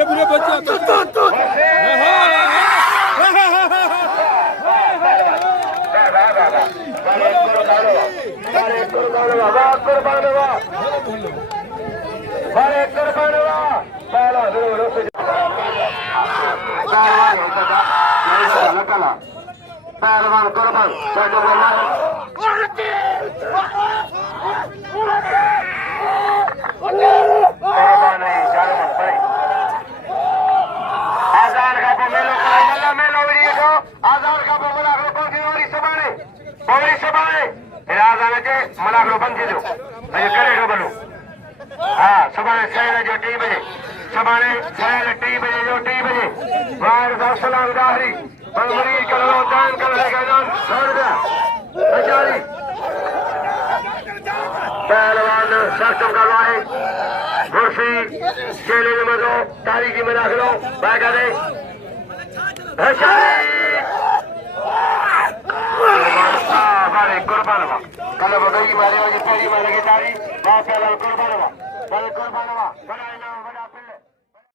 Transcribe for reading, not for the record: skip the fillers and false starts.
पूरे बच्चा पहलवान कुर्बान आजाद का मेलो मेलो आजाद का मलागरो पंथी बोरी सबाने आजाद के मलागरो पंथी दो करेगा बनो हाँ सुबह 6 बजे सुबह 6 बजे जो 3 बजे वार सलाम गाहरी बंगरी करो दान कर लेगा जान छोड़ दे बेचारी पहलवान सख्त करवाए कुर्सी चेले में मजो तारीखी में रख लो बैठा दे कुर्बान कल बदली मारे पेरी मारेगी तारी पहलवान कुर्बान